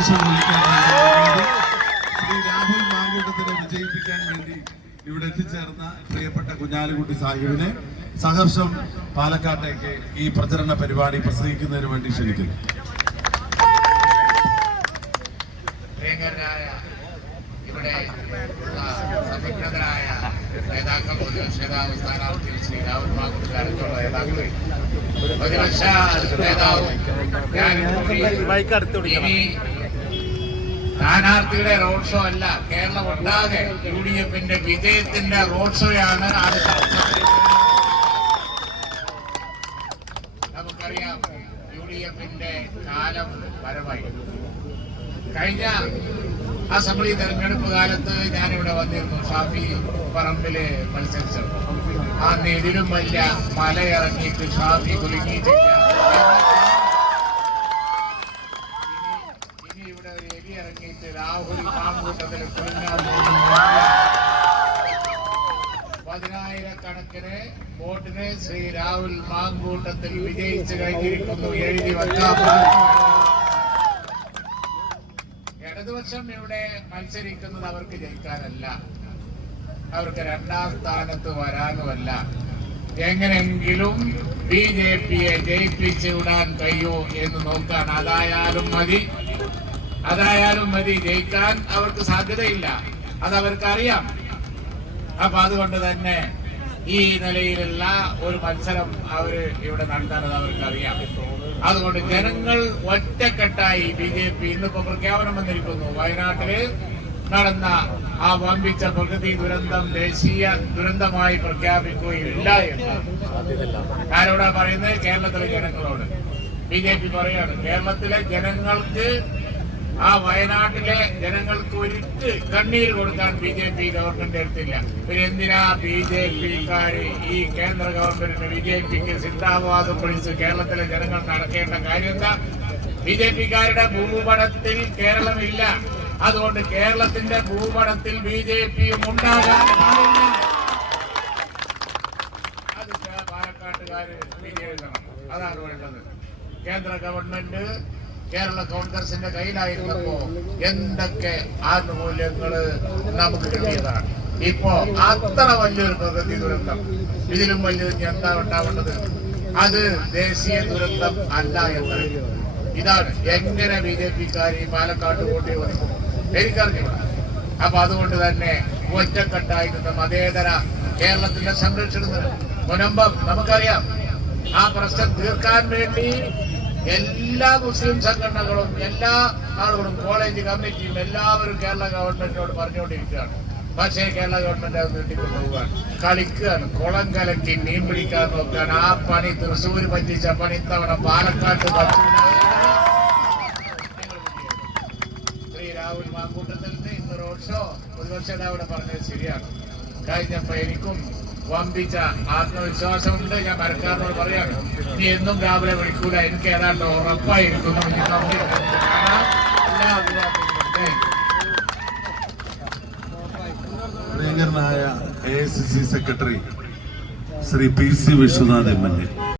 സന്ദേശം ശ്രീ രാഹുൽ മാങ്കൂട്ടത്തിനെ വിജയിപ്പിക്കാൻ വേണ്ടി ഇവിടെ എത്തിച്ചേർന്ന പ്രിയപ്പെട്ട കുഞ്ഞാലിക്കുട്ടി സാഹിബിനെ സഹർഷം പാലക്കാട്ടേക്ക് ഈ പ്രചരണ പരിപാടി പ്രസംഗിക്കുന്നതിന് വേണ്ടി ക്ഷണിക്കുന്നു. ഇവിടെ സന്നിഗ്ധരായ നേതാക്കൾ പ്രതിപക്ഷ നേതാവ് സ്ഥാനാർത്ഥി ശ്രീ രാഹുൽ മാങ്കുട്ടി അടക്കമുള്ള നേതാക്കൾ പ്രതിപക്ഷ നേതാവ്. ഞാൻ ഇനി സ്ഥാനാർത്ഥിയുടെ റോഡ് ഷോ അല്ല കേരളം ഒട്ടാകെ യു ഡി എഫിന്റെ വിജയത്തിന്റെ റോഡ് ഷോയാണ് നമുക്കറിയാം യു ഡി എഫിന്റെ കാലം പരമായി കഴിഞ്ഞ അസംബ്ലി തെരഞ്ഞെടുപ്പ് കാലത്ത് ഞാനിവിടെ വന്നിരുന്നു ഷാഫി പറമ്പിൽ മത്സരിച്ചപ്പോൾ. ആ ഇതിലും വലിയ മലയിറങ്ങിയിട്ട് ഷാഫി കുലുങ്ങിയിട്ടില്ല ഇനി- ഇനി ഇവിടെ ഒരു എലി ഇറങ്ങിയിട്ട് രാഹുൽ മാങ്കൂട്ടത്തിൽ പതിനായിരക്കണക്കിന് വോട്ടിന് ശ്രീ രാഹുൽ മാങ്കൂട്ടത്തിൽ വിജയിച്ചു കഴിഞ്ഞിരിക്കുന്നു. എഴുതി വയ്ക്കാം ഇടതുപക്ഷം ഇവിടെ മത്സരിക്കുന്നത് അവർക്ക് ജയിക്കാനല്ല. അവർക്ക് രണ്ടാം സ്ഥാനത്ത് വരാനുമല്ല. എങ്ങനെങ്കിലും ബി ജെ പിയെ ജയിപ്പിച്ചു വിടാൻ കഴിയൂ എന്ന് നോക്കാൻ അതായാലും മതി. അതായാലും മതി. ജയിക്കാൻ അവർക്ക് സാധ്യതയില്ല. അത് അവർക്കറിയാം. അപ്പൊ അതുകൊണ്ട് തന്നെ ഈ നിലയിലുള്ള ഒരു മത്സരം അവർ ഇവിടെ നടത്താനത് അവർക്കറിയാം. അതുകൊണ്ട് ജനങ്ങൾ ഒറ്റക്കെട്ടായി ബി ജെ പി ഇന്നിപ്പോ പ്രഖ്യാപനം വന്നിരിക്കുന്നു. വയനാട്ടിൽ നടന്ന ആ വമ്പിച്ച പ്രകൃതി ദുരന്തം ദേശീയ ദുരന്തമായി പ്രഖ്യാപിക്കുകയില്ല എന്ന്. ആരോടാ പറയുന്നത്? കേരളത്തിലെ ജനങ്ങളോട്. ബി ജെ പി പറയാണ് കേരളത്തിലെ ജനങ്ങൾക്ക് ആ വയനാട്ടിലെ ജനങ്ങൾക്ക് ഒരിട്ട് കണ്ണീർ കൊടുക്കാൻ ബി ജെ പി ഗവൺമെന്റ് എടുത്തില്ല. പിന്നെ എന്തിനാ ബി ജെ പിക്കാര് ഈ കേന്ദ്ര ഗവൺമെന്റിന് ബി ജെ പിക്ക് സിദ്ധാവാദം പിടിച്ച് കേരളത്തിലെ ജനങ്ങൾ നടക്കേണ്ട കാര്യം എന്താ? ബി ജെ പിക്കാരുടെ ഭൂപടത്തിൽ കേരളമില്ല. അതുകൊണ്ട് കേരളത്തിന്റെ ഭൂപടത്തിൽ ബി ജെ പിയും ഉണ്ടാകാൻ പാടില്ല. അത് പാലക്കാട്ടുകാര് അതാണ് വേണ്ടത്. കേന്ദ്ര ഗവൺമെന്റ് കേരള കോൺഗ്രസിന്റെ കയ്യിലായിരുന്നപ്പോ എന്തൊക്കെ ആനുകൂല്യങ്ങൾ നമുക്ക് കിട്ടിയതാണ്. ഇപ്പോ അത്ര വലിയൊരു പ്രകൃതി ദുരന്തം. ഇതിലും വലിയ എന്താ ഉണ്ടാവേണ്ടത് അത് ദേശീയ ദുരന്തം അല്ല എന്ന്. ഇതാണ് എങ്ങനെ ബി ജെ പിക്കാർ ഈ പാലക്കാട് കൂട്ടി ചോദിക്കും എനിക്കറിഞ്ഞൂടാ. അപ്പൊ അതുകൊണ്ട് തന്നെ ഒറ്റക്കെട്ടായിരുന്ന മതേതര കേരളത്തിന്റെ സംരക്ഷണത്തിന് മുനമ്പം നമുക്കറിയാം ആ പ്രശ്നം തീർക്കാൻ വേണ്ടി എല്ലാ മുസ്ലിം സംഘടനകളും എല്ലാ ആളുകളും കോളേജ് കമ്മിറ്റിയും എല്ലാവരും കേരള ഗവൺമെന്റിനോട് പറഞ്ഞുകൊണ്ടിരിക്കുകയാണ്. പക്ഷേ കേരള ഗവൺമെന്റ് അത് നീട്ടിക്കൊണ്ടുപോവുകയാണ്. കളിക്കുകയാണ് കുളം കലക്കി മീൻ പിടിക്കാൻ നോക്കാൻ ആ പണി തൃശ്ശൂർ പറ്റിച്ച പണി തവണ പാലക്കാട്ട് ശ്രീ രാഹുൽ മാങ്കൂട്ടത്തിൽ ഇന്ന് റോഡ് ഷോ പ്രതിപക്ഷ അവിടെ പറഞ്ഞത് ശരിയാണ്. കഴിഞ്ഞപ്പോ എനിക്കും വമ്പിച്ച ആത്മവിശ്വാസമുണ്ട്. ഞാൻ മരക്കാരനോട് പറയാണ് നീ എന്നും രാവിലെ വിളിക്കൂല. എനിക്ക് ഏതാണ്ട് ഉറപ്പായിരിക്കുന്നു ായ A C C secretary Shri P C Vishwanath M L A.